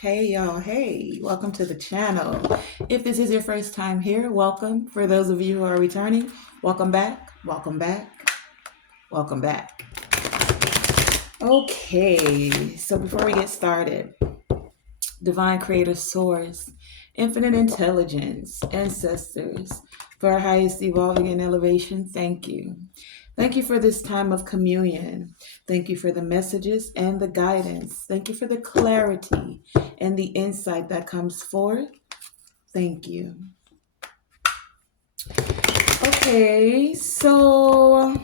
Hey y'all, hey, welcome to the channel. If this is your first time here, welcome. For those of you who are returning, welcome back, welcome back, welcome back. Okay, so before we get started, divine creator source, infinite intelligence, ancestors, for our highest evolving and elevation, thank you. Thank you for this time of communion. Thank you for the messages and the guidance. Thank you for the clarity and the insight that comes forth. Thank you. Okay, so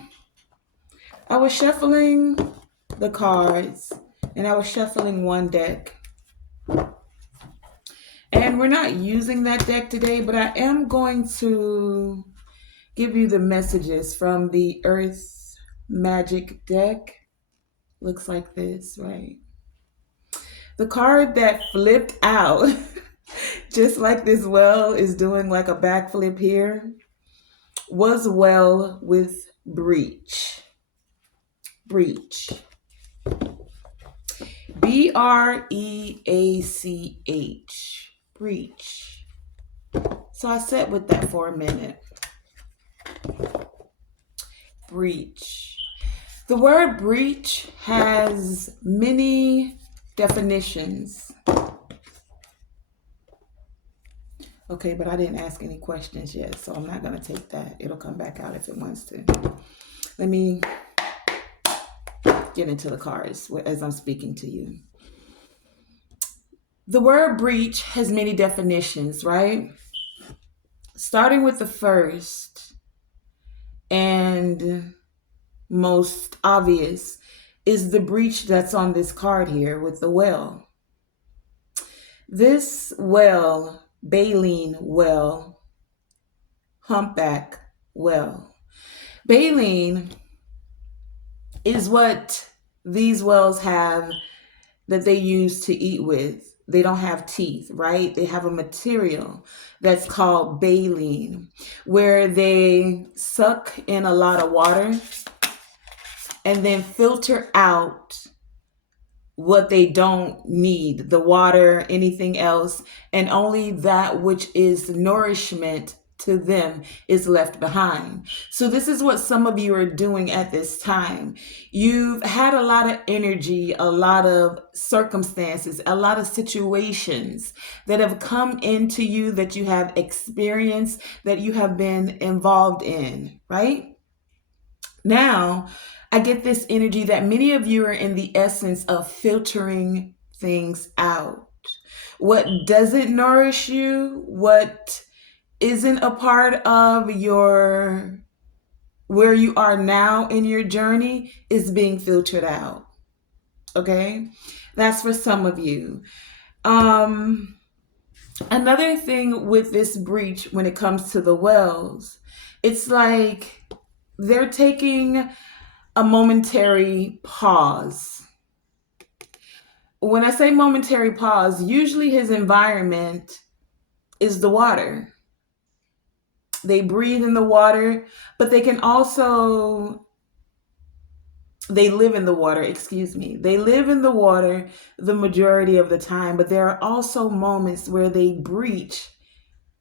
I was shuffling the cards and I was shuffling one deck. And we're not using that deck today, but I am going to give you the messages from the Earth Magic deck. Looks like this, right? The card that flipped out, just like this well is doing like a backflip here, was well with breach. Breach. Breach. Breach. So I sat with that for a minute. Breach. The word breach has many definitions. Okay, but I didn't ask any questions yet, so I'm not going to take that. It'll come back out if it wants to. Let me get into the cards as I'm speaking to you. The word breach has many definitions, right? Starting with the first and most obvious is the breach that's on this card here with the well. This well, baleen well, humpback well. Baleen is what these wells have that they use to eat with. They don't have teeth, right? They have a material that's called baleen, where they suck in a lot of water and then filter out what they don't need, the water, anything else, and only that which is nourishment to them is left behind. So this is what some of you are doing at this time. You've had a lot of energy, a lot of circumstances, a lot of situations that have come into you, that you have experienced, that you have been involved in, right? Now, I get this energy that many of you are in the essence of filtering things out. What doesn't nourish you, what isn't a part of your where you are now in your journey is being filtered out. Okay? That's for some of you. Another thing with this breach when it comes to the wells, it's like they're taking a momentary pause. When I say momentary pause, usually his environment is the water. They breathe in the water, but they can also, they live in the water, excuse me. They live in the water the majority of the time, but there are also moments where they breach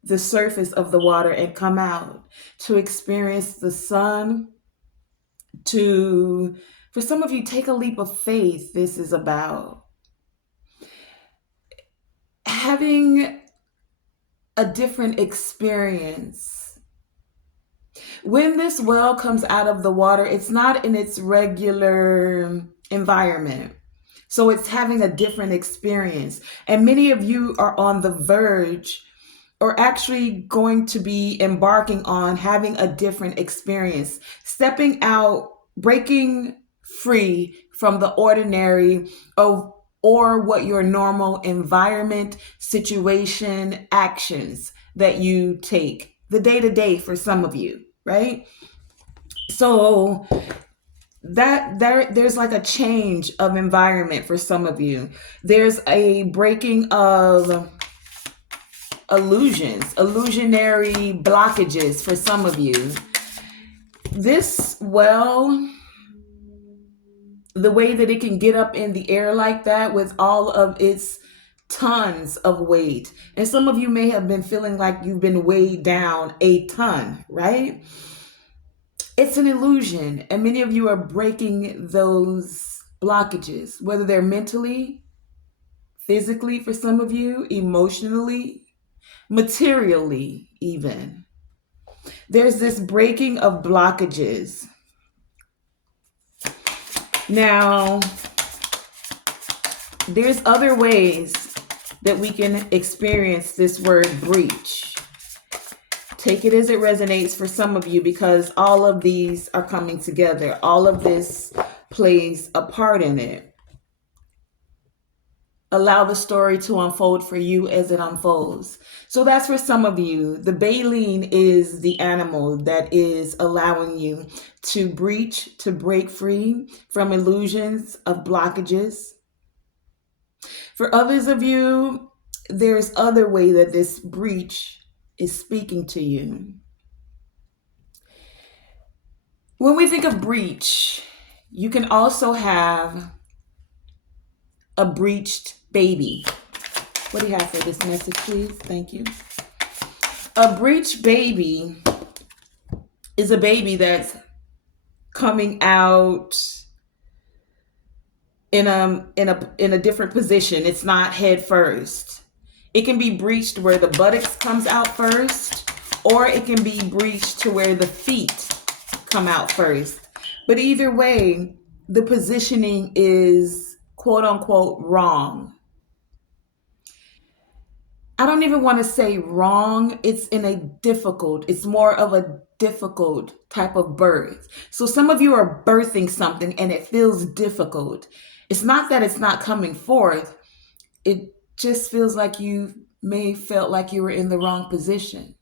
the surface of the water and come out to experience the sun, to, for some of you, take a leap of faith. This is about having a different experience. When this well comes out of the water, it's not in its regular environment. So it's having a different experience. And many of you are on the verge or actually going to be embarking on having a different experience, stepping out, breaking free from the ordinary of or what your normal environment, situation, actions that you take, the day-to-day for some of you, right? So that there's like a change of environment for some of you. There's a breaking of illusionary blockages for some of you. This well, the way that it can get up in the air like that with all of its tons of weight. And some of you may have been feeling like you've been weighed down a ton, right? It's an illusion. And many of you are breaking those blockages, whether they're mentally, physically for some of you, emotionally, materially, even. There's this breaking of blockages. Now, there's other ways that we can experience this word breach. Take it as it resonates for some of you, because all of these are coming together. All of this plays a part in it. Allow the story to unfold for you as it unfolds. So that's for some of you. The baleen is the animal that is allowing you to breach, to break free from illusions of blockages. For others of you, there's other way that this breach is speaking to you. When we think of breach, you can also have a breached baby. What do you have for this message, please? Thank you. A breached baby is a baby that's coming out in a different position. It's not head first. It can be breached where the buttocks comes out first, or it can be breached to where the feet come out first. But either way, the positioning is quote unquote wrong. I don't even want to say wrong. It's it's more of a difficult type of birth. So some of you are birthing something and it feels difficult. It's not that it's not coming forth. It just feels like you may felt like you were in the wrong position.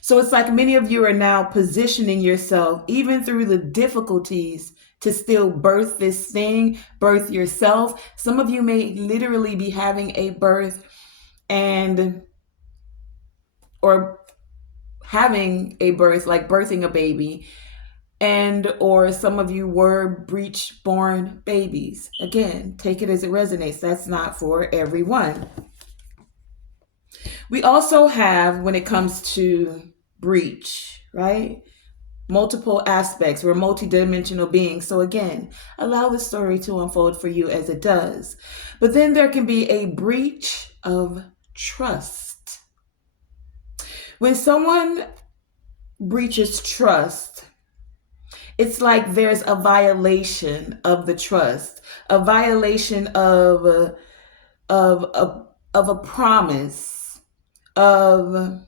So it's like many of you are now positioning yourself, even through the difficulties, to still birth this thing, birth yourself. Some of you may literally be having a birth or having a birth, like birthing a baby, or some of you were breech born babies. Again, take it as it resonates. That's not for everyone. We also have, when it comes to breach, right? Multiple aspects. We're multidimensional beings. So again, allow the story to unfold for you as it does. But then there can be a breach of trust. When someone breaches trust, it's like there's a violation of the trust, a violation of a promise, of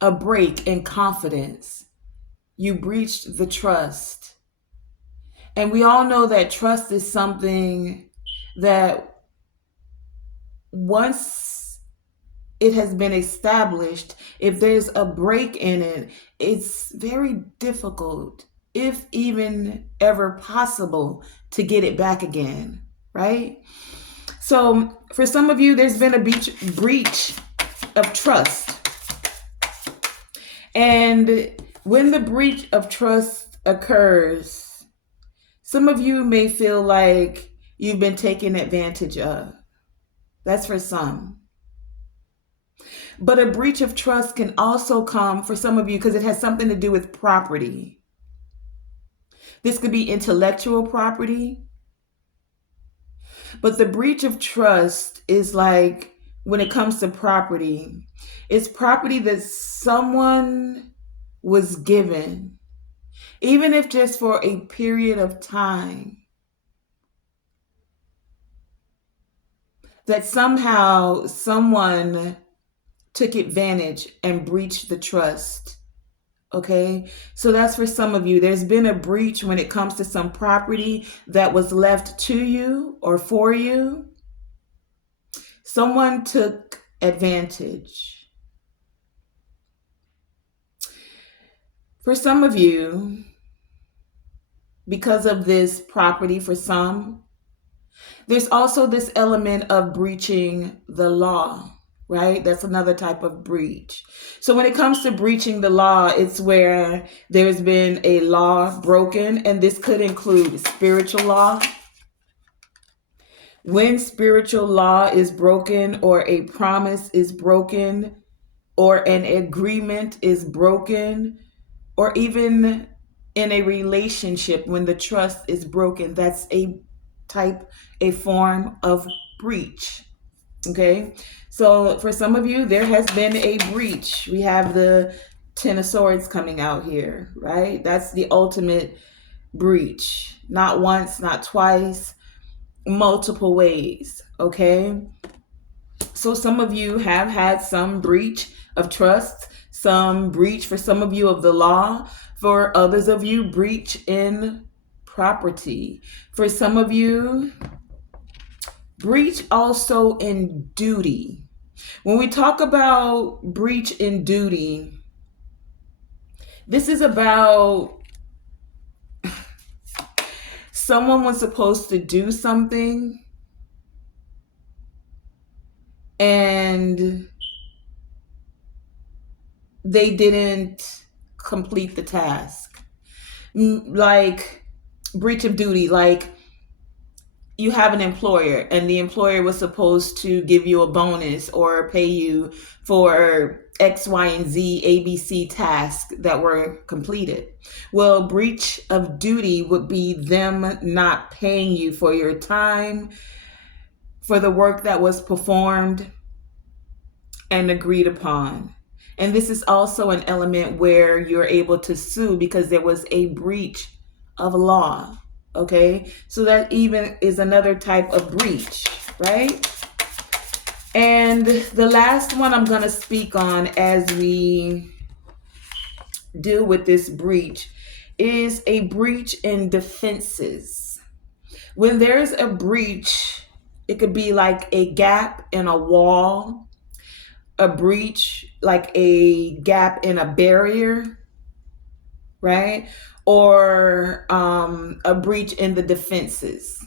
a break in confidence. You breached the trust. And we all know that trust is something that once it has been established, if there's a break in it, it's very difficult, if even ever possible, to get it back again, right? So for some of you, there's been a breach of trust. And when the breach of trust occurs, some of you may feel like you've been taken advantage of. That's for some. But a breach of trust can also come for some of you because it has something to do with property. This could be intellectual property. But the breach of trust is like, when it comes to property, it's property that someone was given, even if just for a period of time, that somehow someone took advantage and breached the trust. Okay, so that's for some of you. There's been a breach when it comes to some property that was left to you or for you. Someone took advantage. For some of you, because of this property, for some, there's also this element of breaching the law, right? That's another type of breach. So when it comes to breaching the law, it's where there's been a law broken, and this could include spiritual law. When spiritual law is broken, or a promise is broken, or an agreement is broken, or even in a relationship when the trust is broken, that's a form of breach. Okay, so for some of you, there has been a breach. We have the Ten of Swords coming out here, right? That's the ultimate breach. Not once, not twice, multiple ways. Okay, so some of you have had some breach of trust, some breach for some of you of the law, for others of you, breach in property. For some of you, breach also in duty. When we talk about breach in duty, this is about someone was supposed to do something and they didn't complete the task. Like breach of duty, like you have an employer and the employer was supposed to give you a bonus or pay you for X, Y, and Z, ABC tasks that were completed. Well, breach of duty would be them not paying you for your time, for the work that was performed and agreed upon. And this is also an element where you're able to sue because there was a breach of law. Okay, so that even is another type of breach, right? And the last one I'm going to speak on as we deal with this breach is a breach in defenses. When there's a breach, it could be like a gap in a wall, a breach like a gap in a barrier, right? Or a breach in the defenses.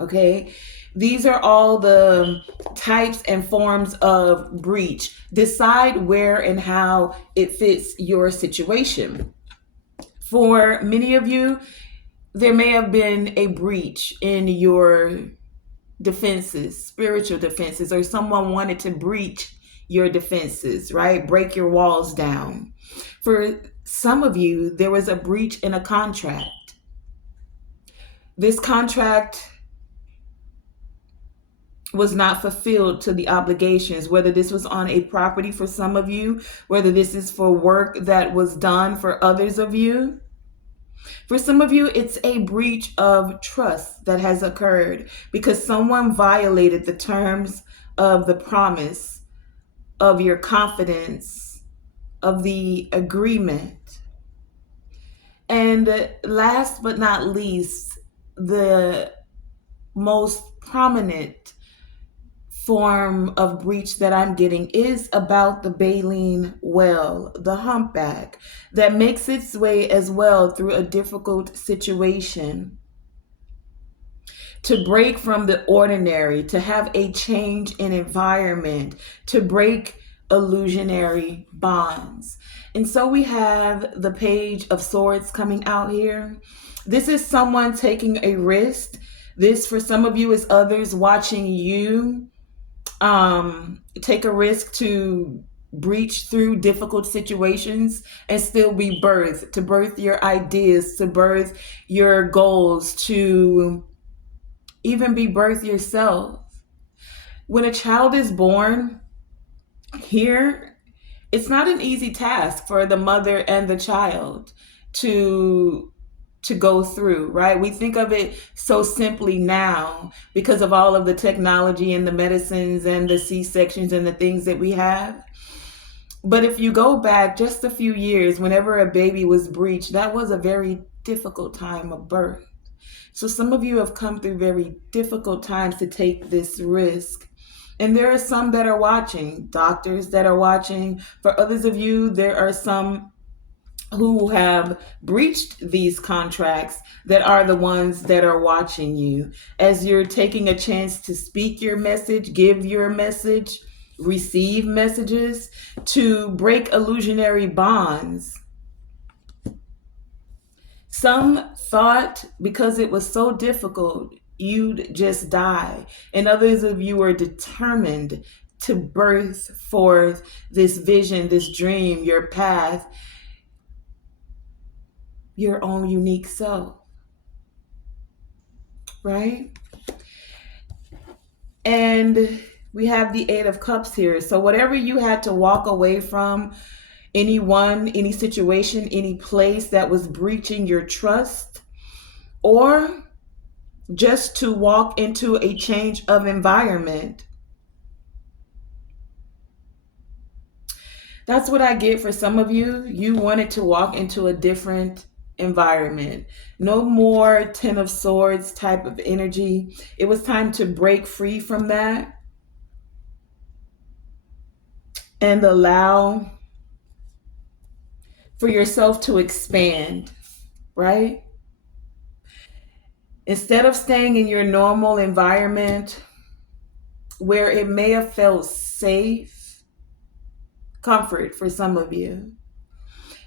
Okay, these are all the types and forms of breach. Decide where and how it fits your situation. For many of you, there may have been a breach in your defenses, spiritual defenses, or someone wanted to breach your defenses, right? Break your walls down. For some of you, there was a breach in a contract. This contract was not fulfilled to the obligations, whether this was on a property for some of you, whether this is for work that was done for others of you. For some of you, it's a breach of trust that has occurred because someone violated the terms of the promise, of your confidence, of the agreement. And last but not least, the most prominent form of breach that I'm getting is about the baleen well, the humpback, that makes its way as well through a difficult situation. To break from the ordinary, to have a change in environment, to break illusionary bonds. And so we have the Page of Swords coming out here. This is someone taking a risk. This, for some of you, is others watching you take a risk to breach through difficult situations and still be birthed, to birth your ideas, to birth your goals, to even be birthed yourself. When a child is born here, it's not an easy task for the mother and the child to go through, right? We think of it so simply now because of all of the technology and the medicines and the C-sections and the things that we have. But if you go back just a few years, whenever a baby was breached, that was a very difficult time of birth. So some of you have come through very difficult times to take this risk. And there are some that are watching, doctors that are watching. For others of you, there are some who have breached these contracts that are the ones that are watching you as you're taking a chance to speak your message, give your message, receive messages, to break illusionary bonds. Some thought because it was so difficult, you'd just die. And others of you are determined to birth forth this vision, this dream, your path, your own unique self, right? And we have the Eight of Cups here. So whatever you had to walk away from, anyone, any situation, any place that was breaching your trust, or just to walk into a change of environment. That's what I get for some of you. You wanted to walk into a different environment. No more Ten of Swords type of energy. It was time to break free from that and allow for yourself to expand, right? Instead of staying in your normal environment where it may have felt safe, comfort for some of you,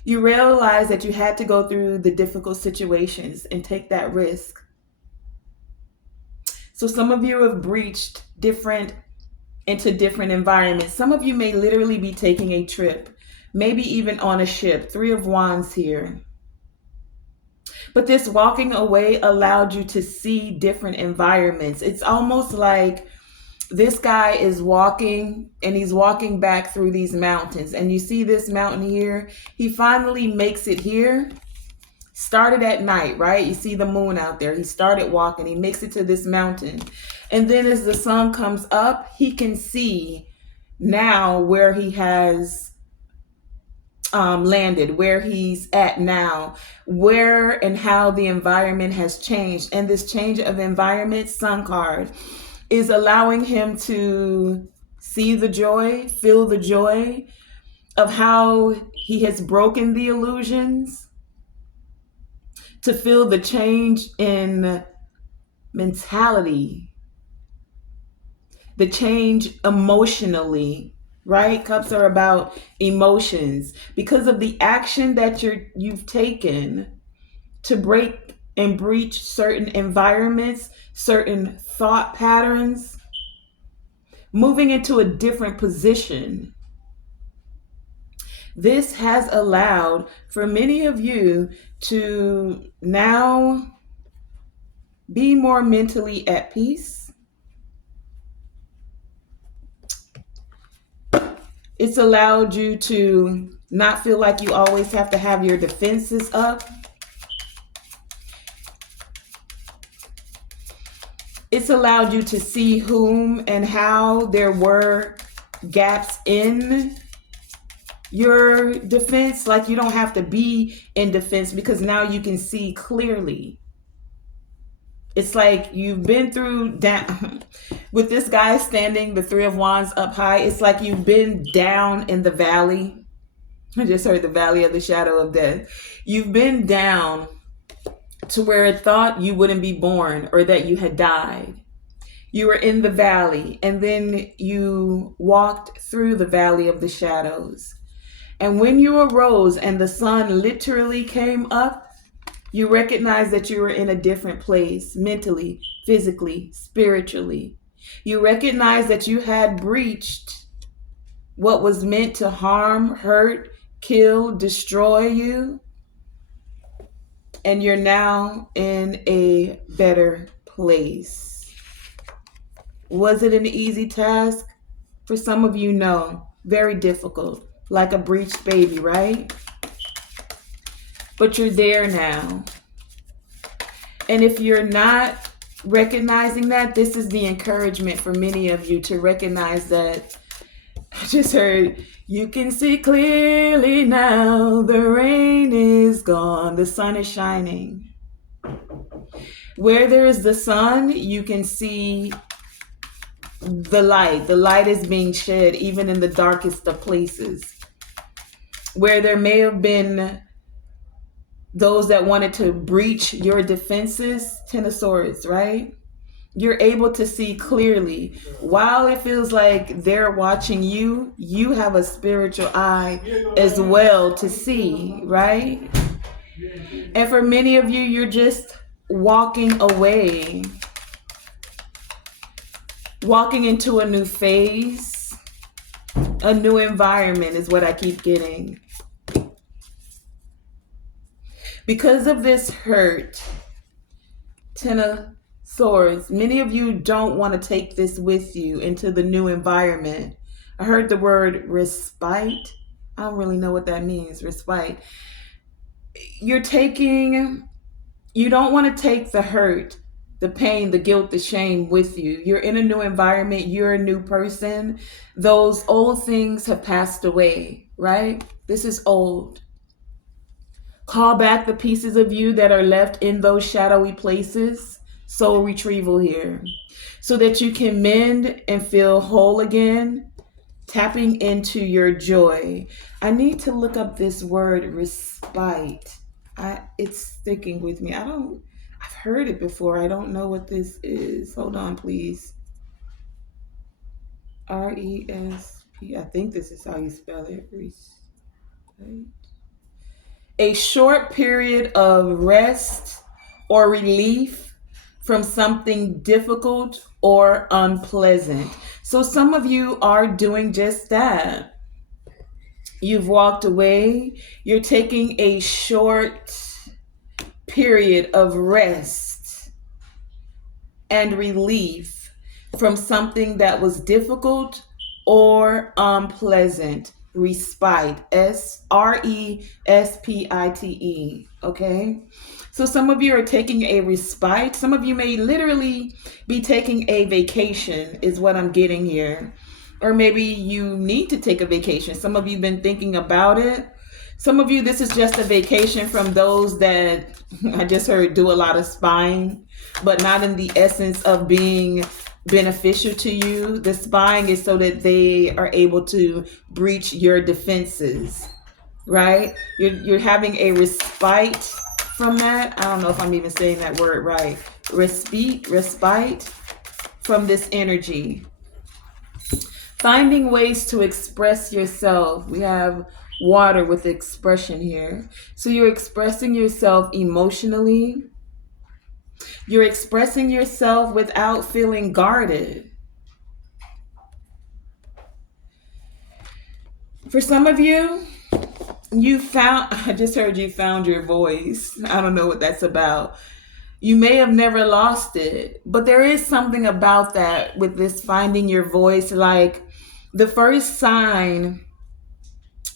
you realize that you had to go through the difficult situations and take that risk. So some of you have breached into different environments. Some of you may literally be taking a trip, maybe even on a ship. Three of Wands here. But this walking away allowed you to see different environments. It's almost like this guy is walking and he's walking back through these mountains. And you see this mountain here. He finally makes it here. Started at night, right? You see the moon out there. He started walking. He makes it to this mountain. And then as the sun comes up, he can see now where he has landed, where he's at now, where and how the environment has changed. And this change of environment, Sun card, is allowing him to see the joy, feel the joy of how he has broken the illusions, to feel the change in mentality, the change emotionally, right? Cups are about emotions because of the action that you've taken to break and breach certain environments, certain thought patterns, moving into a different position. This has allowed for many of you to now be more mentally at peace. It's allowed you to not feel like you always have to have your defenses up. It's allowed you to see whom and how there were gaps in your defense. Like you don't have to be in defense because now you can see clearly. It's like you've been through down with this guy standing, the Three of Wands up high. It's like you've been down in the valley. I just heard the valley of the shadow of death. You've been down to where it thought you wouldn't be born or that you had died. You were in the valley and then you walked through the valley of the shadows. And when you arose and the sun literally came up, you recognize that you were in a different place, mentally, physically, spiritually. You recognize that you had breached what was meant to harm, hurt, kill, destroy you. And you're now in a better place. Was it an easy task? For some of you, no. Very difficult. Like a breached baby, right? But you're there now. And if you're not recognizing that, this is the encouragement for many of you to recognize that. I just heard, you can see clearly now, the rain is gone, the sun is shining. Where there is the sun, you can see the light. The light is being shed even in the darkest of places. Where there may have been those that wanted to breach your defenses, Ten of Swords, right? You're able to see clearly. While it feels like they're watching you, you have a spiritual eye as well to see, right? And for many of you, you're just walking away Walking into a new phase, a new environment is what I keep getting. Because of this hurt, Ten of Swords, many of you don't want to take this with you into the new environment. I heard the word respite. I don't really know what that means, respite. You don't want to take the hurt, the pain, the guilt, the shame with you. You're in a new environment, you're a new person. Those old things have passed away, right? This is old. Call back the pieces of you that are left in those shadowy places. Soul retrieval here. So that you can mend and feel whole again, tapping into your joy. I need to look up this word respite. It's sticking with me. I've heard it before. I don't know what this is. Hold on, please. RESP. I think this is how you spell it. Respite. A short period of rest or relief from something difficult or unpleasant. So some of you are doing just that. You've walked away. You're taking a short period of rest and relief from something that was difficult or unpleasant. Respite. RESPITE. Okay. So some of you are taking a respite. Some of you may literally be taking a vacation, is what I'm getting here. Or maybe you need to take a vacation. Some of you have been thinking about it. Some of you, this is just a vacation from those that I just heard do a lot of spying, but not in the essence of being beneficial to you. The spying is so that they are able to breach your defenses, right? You're having a respite from that. I don't know if I'm even saying that word right. Respite from this energy. Finding ways to express yourself. We have water with expression here. So you're expressing yourself emotionally. You're expressing yourself without feeling guarded. For some of you, I just heard you found your voice. I don't know what that's about. You may have never lost it, but there is something about that with this finding your voice. Like the first sign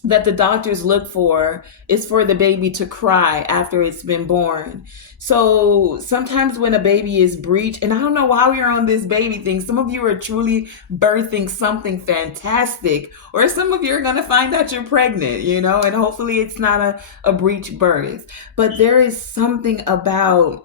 that the doctors look for is for the baby to cry after it's been born. So sometimes when a baby is breached, and I don't know why we're on this baby thing, some of you are truly birthing something fantastic, or some of you are going to find out you're pregnant, and hopefully it's not a breech birth. But there is something about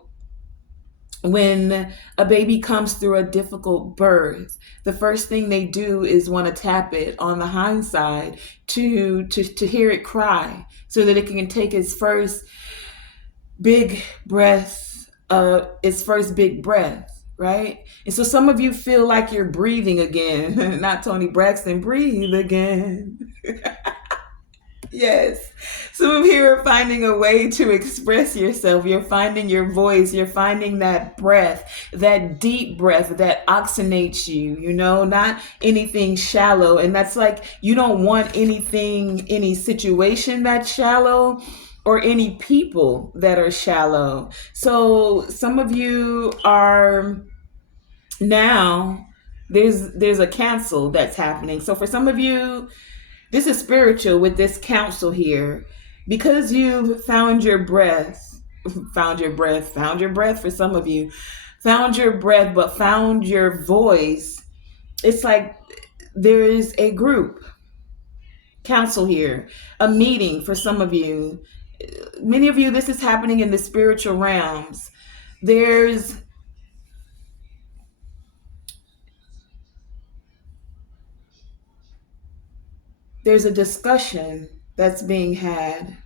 when a baby comes through a difficult birth, the first thing they do is want to tap it on the hind side to hear it cry so that it can take its first big breath, right? And so some of you feel like you're breathing again. Not Tony Braxton, breathe again. Yes. Some of you are finding a way to express yourself. You're finding your voice. You're finding that breath, that deep breath that oxygenates you, not anything shallow. And that's like, you don't want any situation that's shallow or any people that are shallow. So some of you are now, there's a cancel that's happening. So for some of you, this is spiritual with this counsel here. Because you've found your breath for some of you, found your breath, but found your voice. It's like there is a group counsel here, a meeting for some of you. Many of you, this is happening in the spiritual realms. There's a discussion that's being had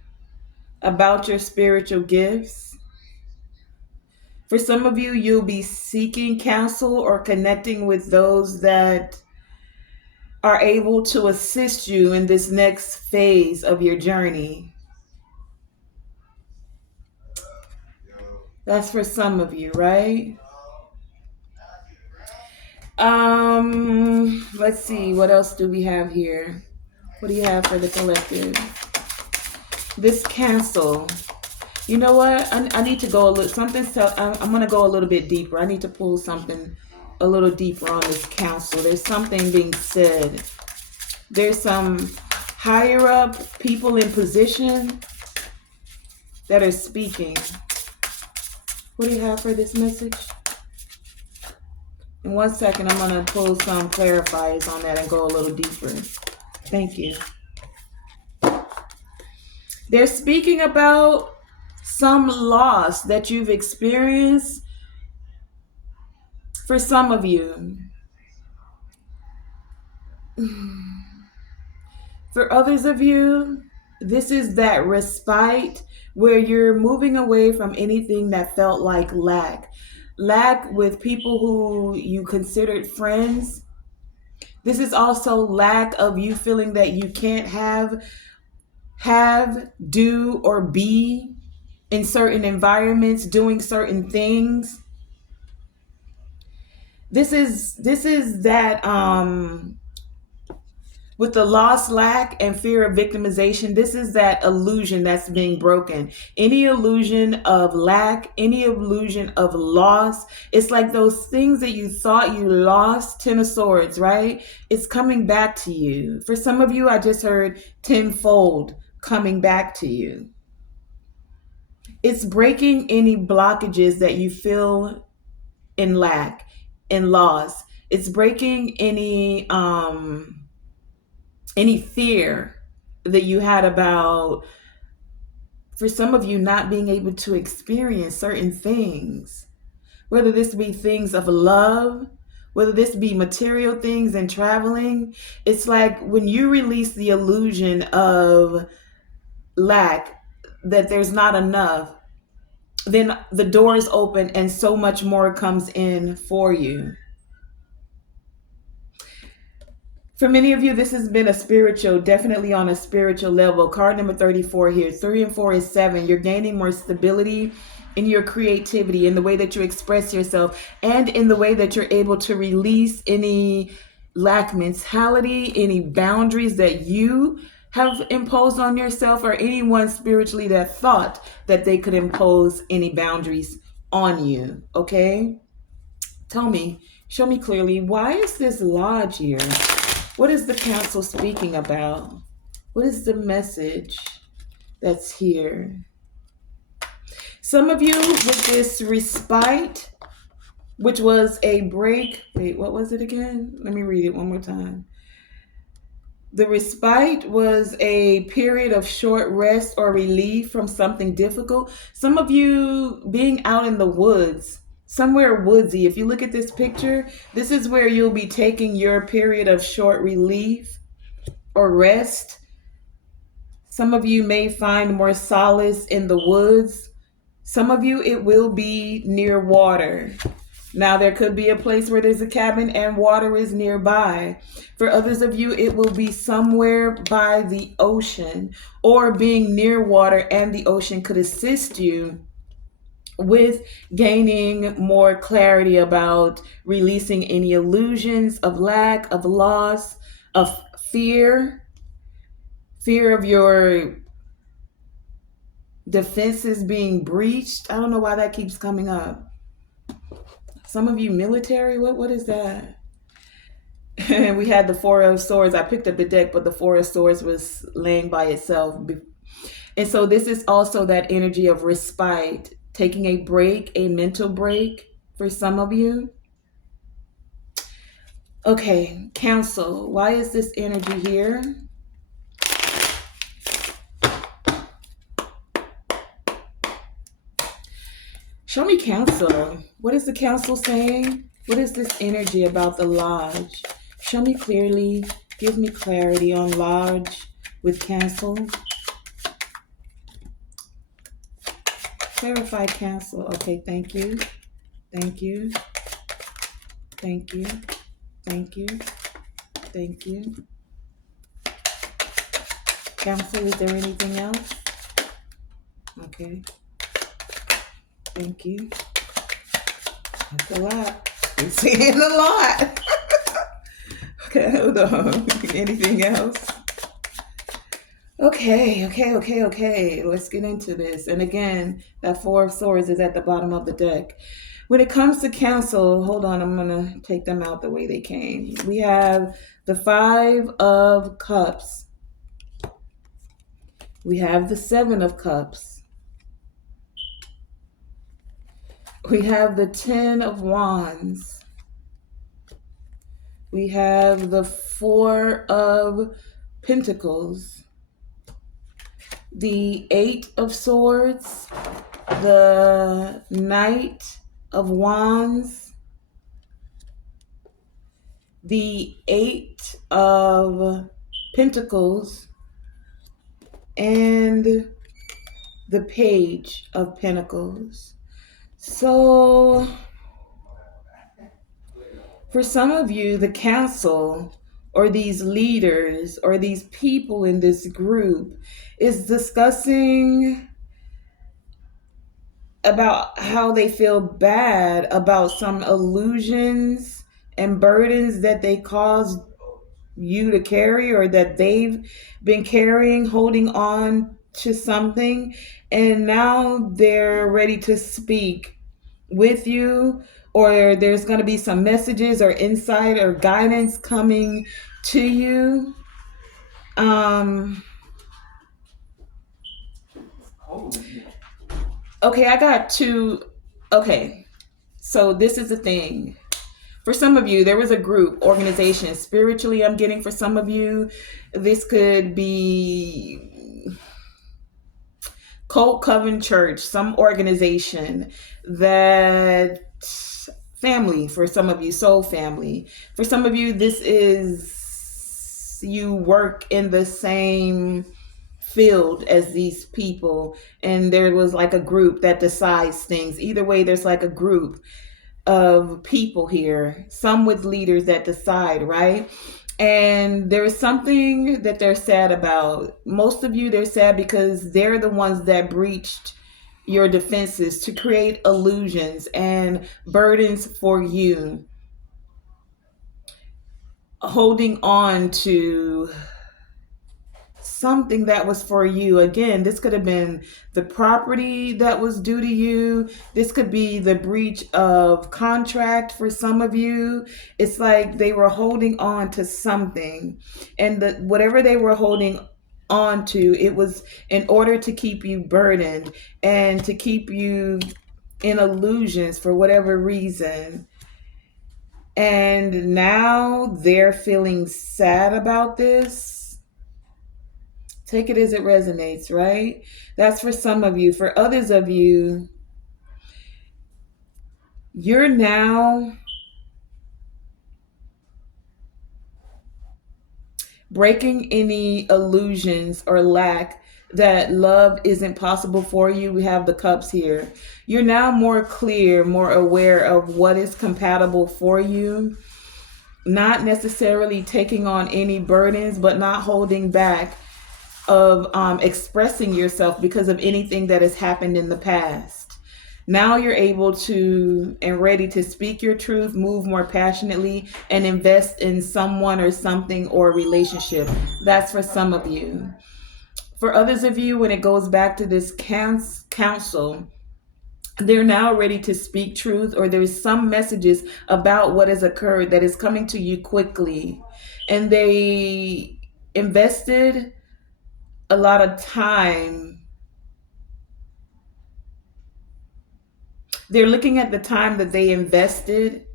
about your spiritual gifts. For some of you, you'll be seeking counsel or connecting with those that are able to assist you in this next phase of your journey. That's for some of you, right? Let's see. What else do we have here? What do you have for the collective? This cancel. You know what? I need to go a little something. I'm gonna go a little bit deeper. I need to pull something a little deeper on this council. There's something being said. There's some higher up people in position that are speaking. What do you have for this message? In 1 second, I'm gonna pull some clarifiers on that and go a little deeper. Thank you. They're speaking about some loss that you've experienced for some of you. For others of you, this is that respite where you're moving away from anything that felt like lack. Lack with people who you considered friends. This is also lack of you feeling that you can't have, do, or be in certain environments, doing certain things. This is that with the loss, lack, and fear of victimization, this is that illusion that's being broken. Any illusion of lack, any illusion of loss, it's like those things that you thought you lost, 10 of swords, right? It's coming back to you. For some of you, I just heard tenfold coming back to you. It's breaking any blockages that you feel in lack, in loss. It's breaking any fear that you had about, for some of you, not being able to experience certain things, whether this be things of love, whether this be material things and traveling. It's like when you release the illusion of lack, that there's not enough, then the doors open and so much more comes in for you. For many of you, this has been a spiritual, definitely on a spiritual level. Card number 34 here. 3 and 4 is 7. You're gaining more stability in your creativity, in the way that you express yourself, and in the way that you're able to release any lack mentality, any boundaries that you have imposed on yourself, or anyone spiritually that thought that they could impose any boundaries on you. Okay? Tell me, show me clearly, why is this lodge here? What is the council speaking about? What is the message that's here? Some of you with this respite, which was a break. Wait, what was it again? Let me read it one more time. The respite was a period of short rest or relief from something difficult. Some of you being out in the woods, somewhere woodsy. If you look at this picture, this is where you'll be taking your period of short relief or rest. Some of you may find more solace in the woods. Some of you, it will be near water. Now, there could be a place where there's a cabin and water is nearby. For others of you, it will be somewhere by the ocean, or being near water and the ocean could assist you with gaining more clarity about releasing any illusions of lack, of loss, of fear of your defenses being breached. I don't know why that keeps coming up. Some of you military, what is that? And we had the Four of Swords. I picked up the deck, but the Four of Swords was laying by itself. And so this is also that energy of respite, taking a break, a mental break for some of you. Okay, council. Why is this energy here? Show me council. What is the council saying? What is this energy about the lodge? Show me clearly. Give me clarity on lodge with council. Clarify council. Okay, thank you. Thank you. Thank you. Thank you. Thank you. Council, is there anything else? Okay. Thank you. That's a lot. We're seeing a lot. Okay, hold on. Anything else? Okay. Let's get into this. And again, that Four of Swords is at the bottom of the deck. When it comes to counsel, hold on, I'm going to take them out the way they came. We have the Five of Cups. We have the Seven of Cups. We have the Ten of Wands. We have the Four of Pentacles. The Eight of Swords. The Knight of Wands. The Eight of Pentacles. And the Page of Pentacles. So, for some of you, the council or these leaders or these people in this group is discussing about how they feel bad about some illusions and burdens that they caused you to carry or that they've been carrying, holding on to something, and now they're ready to speak with you, or there's going to be some messages or insight or guidance coming to you. Okay, I got two. Okay, so this is the thing. For some of you, there was a group, organization, spiritually, I'm getting for some of you, this could be Cult Coven Church, some organization that family for some of you, soul family. For some of you, this is you work in the same field as these people and there was like a group that decides things. Either way, there's like a group of people here, some with leaders that decide, right? And there's something that they're sad about. Most of you, they're sad because they're the ones that breached your defenses to create illusions and burdens for you, holding on to something that was for you. Again, this could have been the property that was due to you. This could be the breach of contract for some of you. It's like they were holding on to something, and whatever they were holding on to, it was in order to keep you burdened and to keep you in illusions for whatever reason. And now they're feeling sad about this. Take it as it resonates, right? That's for some of you. For others of you, you're now breaking any illusions or lack that love isn't possible for you. We have the cups here. You're now more clear, more aware of what is compatible for you. Not necessarily taking on any burdens, but not holding back of expressing yourself because of anything that has happened in the past. Now you're able to and ready to speak your truth, move more passionately, and invest in someone or something or a relationship. That's for some of you. For others of you, when it goes back to this counsel, they're now ready to speak truth, or there's some messages about what has occurred that is coming to you quickly. And they invested a lot of time. They're looking at the time that they invested,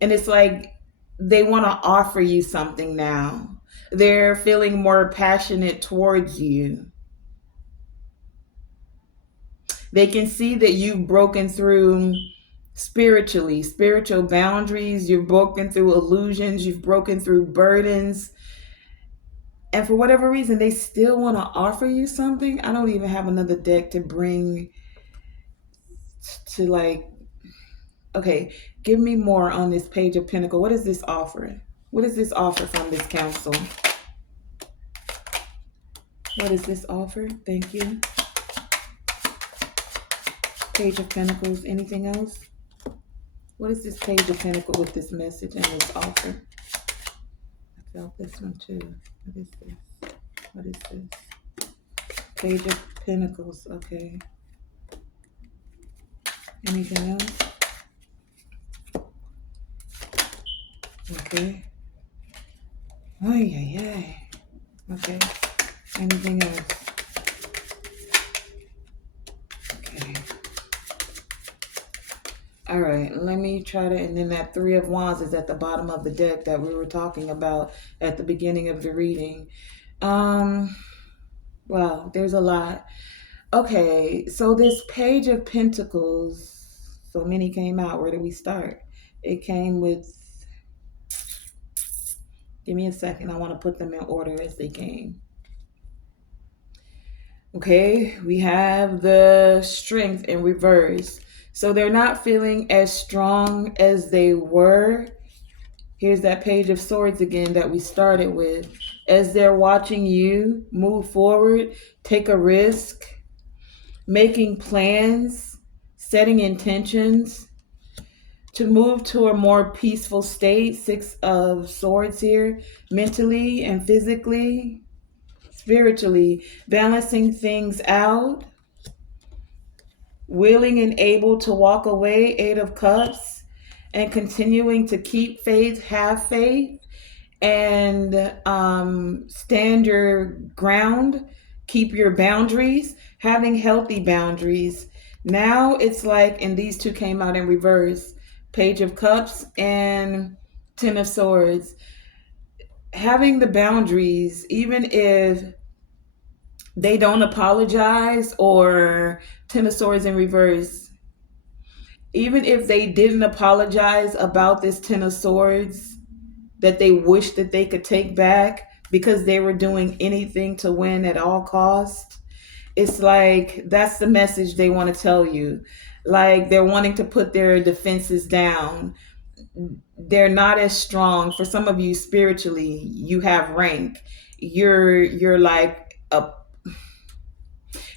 and it's like they want to offer you something now. They're feeling more passionate towards you. They can see that you've broken through spiritually, spiritual boundaries. You've broken through illusions. You've broken through burdens. And for whatever reason, they still want to offer you something. I don't even have another deck to bring to like, okay, give me more on this Page of Pentacles. What is this offering? What is this offer from this council? What is this offer? Thank you. Page of Pentacles. Anything else? What is this Page of Pentacles with this message and this offer? I felt this one too. What is this? What is this? Page of Pentacles. Okay. Anything else? Okay. Oh, yeah. Okay. Anything else? Okay. All right. Let me try to, and then that Three of Wands is at the bottom of the deck that we were talking about at the beginning of the reading. Wow, there's a lot. Okay, so this Page of Pentacles, so many came out. Where do we start? It came with, give me a second. I want to put them in order as they came. Okay, we have the Strength in reverse. So they're not feeling as strong as they were. Here's that Page of Swords again that we started with. As they're watching you move forward, take a risk, making plans, setting intentions to move to a more peaceful state. Six of Swords here, mentally and physically, spiritually, balancing things out, willing and able to walk away. Eight of Cups, and continuing to keep faith, have faith, and stand your ground, keep your boundaries, having healthy boundaries. Now it's like, and these two came out in reverse, Page of Cups and Ten of Swords. Having the boundaries, even if they don't apologize, or Ten of Swords in reverse, even if they didn't apologize about this Ten of Swords, that they wish that they could take back because they were doing anything to win at all costs. It's like that's the message they want to tell you. Like they're wanting to put their defenses down. They're not as strong. For some of you spiritually, you have rank. You're like a,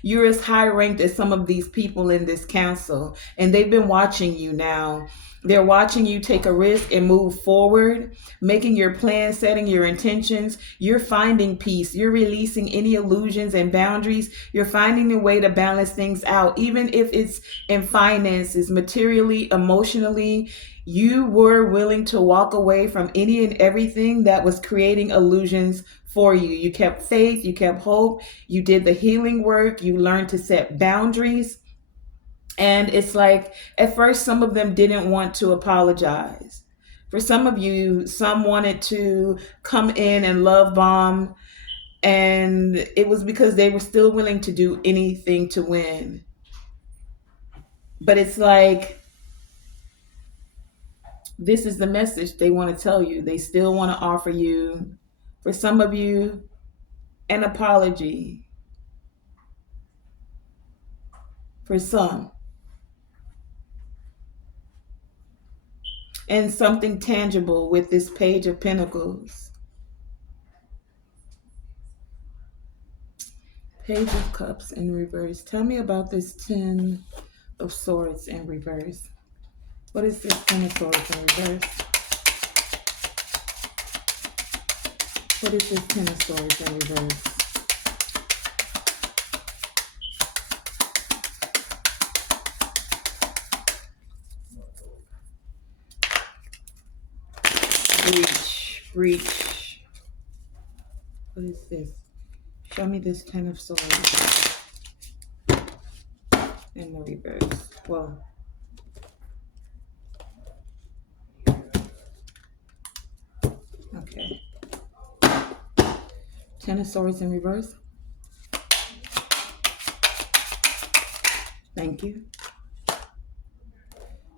you're as high ranked as some of these people in this council, and they've been watching you now. They're watching you take a risk and move forward, making your plans, setting your intentions. You're finding peace. You're releasing any illusions and boundaries. You're finding a way to balance things out, even if it's in finances, materially, emotionally. You were willing to walk away from any and everything that was creating illusions for you. You kept faith, you kept hope, you did the healing work, you learned to set boundaries. And it's like, at first, some of them didn't want to apologize. For some of you, some wanted to come in and love bomb, and it was because they were still willing to do anything to win. But it's like, this is the message they want to tell you. They still want to offer you, for some of you, an apology. For some. And something tangible with this Page of Pentacles. Page of Cups in reverse. Tell me about this Ten of Swords in reverse. What is this Ten of Swords in reverse? What is this Ten of Swords in reverse? Breach. What is this? Show me this Ten of Swords in the reverse. Well, okay. Ten of Swords in reverse. Thank you.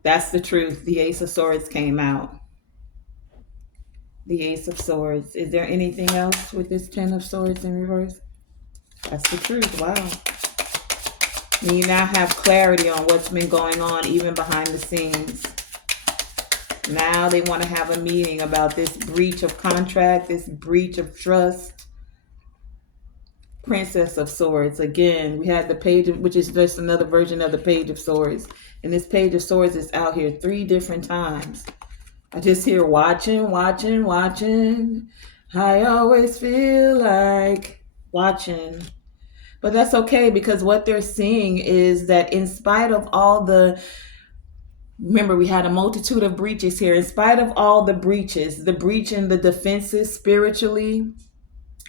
That's the truth. The Ace of Swords came out. The Ace of Swords. Is there anything else with this Ten of Swords in reverse? That's the truth. Wow. And you now have clarity on what's been going on even behind the scenes. Now they want to have a meeting about this breach of contract, this breach of trust. Princess of Swords. Again, we had the page, which is just another version of the Page of Swords. And this Page of Swords is out here 3 different times. I just hear watching, watching, watching. I always feel like watching. But that's okay, because what they're seeing is that in spite of all the, remember, we had a multitude of breaches here. In spite of all the breaches, the breach in the defenses spiritually,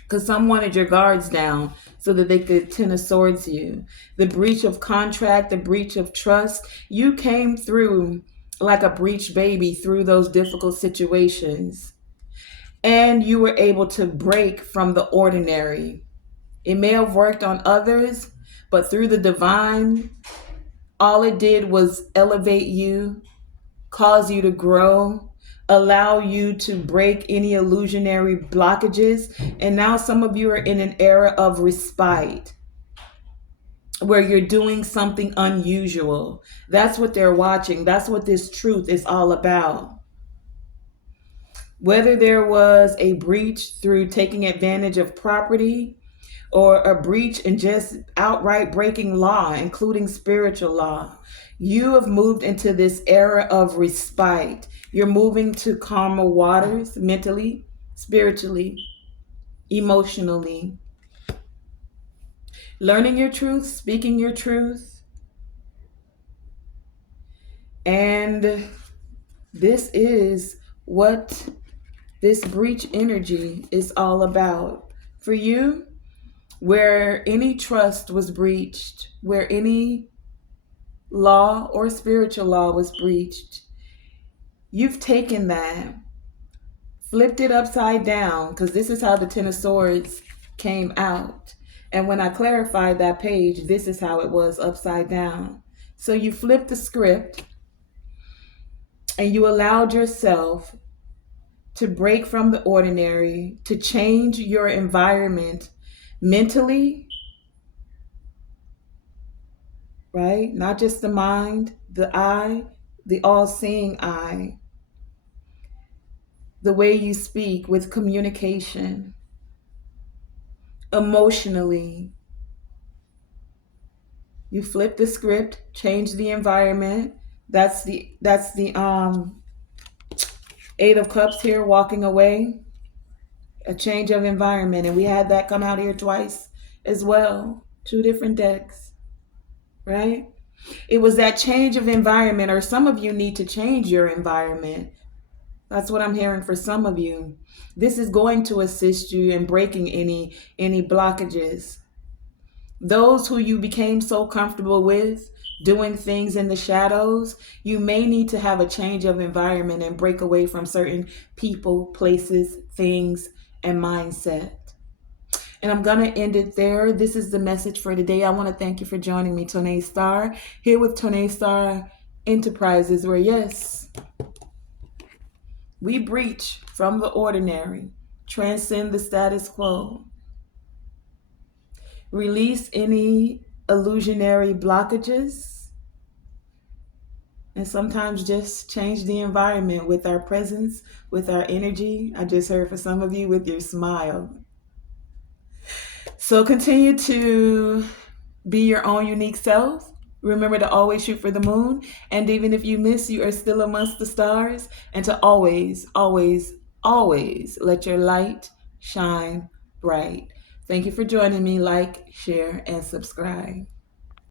because some wanted your guards down so that they could Ten of Swords you. The breach of contract, the breach of trust, you came through like a breech baby through those difficult situations. And you were able to break from the ordinary. It may have worked on others, but through the divine, all it did was elevate you, cause you to grow, allow you to break any illusionary blockages. And now some of you are in an era of respite where you're doing something unusual. That's what they're watching. That's what this truth is all about. Whether there was a breach through taking advantage of property, or a breach in just outright breaking law, including spiritual law, you have moved into this era of respite. You're moving to calmer waters mentally, spiritually, emotionally. Learning your truth, speaking your truth. And this is what this breach energy is all about. For you, where any trust was breached, where any law or spiritual law was breached, you've taken that, flipped it upside down, because this is how the Ten of Swords came out. And when I clarified that page, this is how it was upside down. So you flipped the script and you allowed yourself to break from the ordinary, to change your environment mentally, right? Not just the mind, the eye, the all-seeing eye. The way you speak with communication, emotionally. You flip the script, change the environment. That's the Eight of Cups here, walking away. A change of environment. And we had that come out here twice as well. 2 different decks, right? It was that change of environment, or some of you need to change your environment. That's what I'm hearing for some of you. This is going to assist you in breaking any blockages. Those who you became so comfortable with doing things in the shadows, you may need to have a change of environment and break away from certain people, places, things, and mindset. And I'm going to end it there. This is the message for today. I want to thank you for joining me, Tonae Star, here with Tonae Star Enterprises, where yes, we breach from the ordinary, transcend the status quo, release any illusionary blockages, and sometimes just change the environment with our presence, with our energy. I just heard for some of you, with your smile. So continue to be your own unique self. Remember to always shoot for the moon. And even if you miss, you are still amongst the stars. And to always, always, always let your light shine bright. Thank you for joining me. Like, share, and subscribe.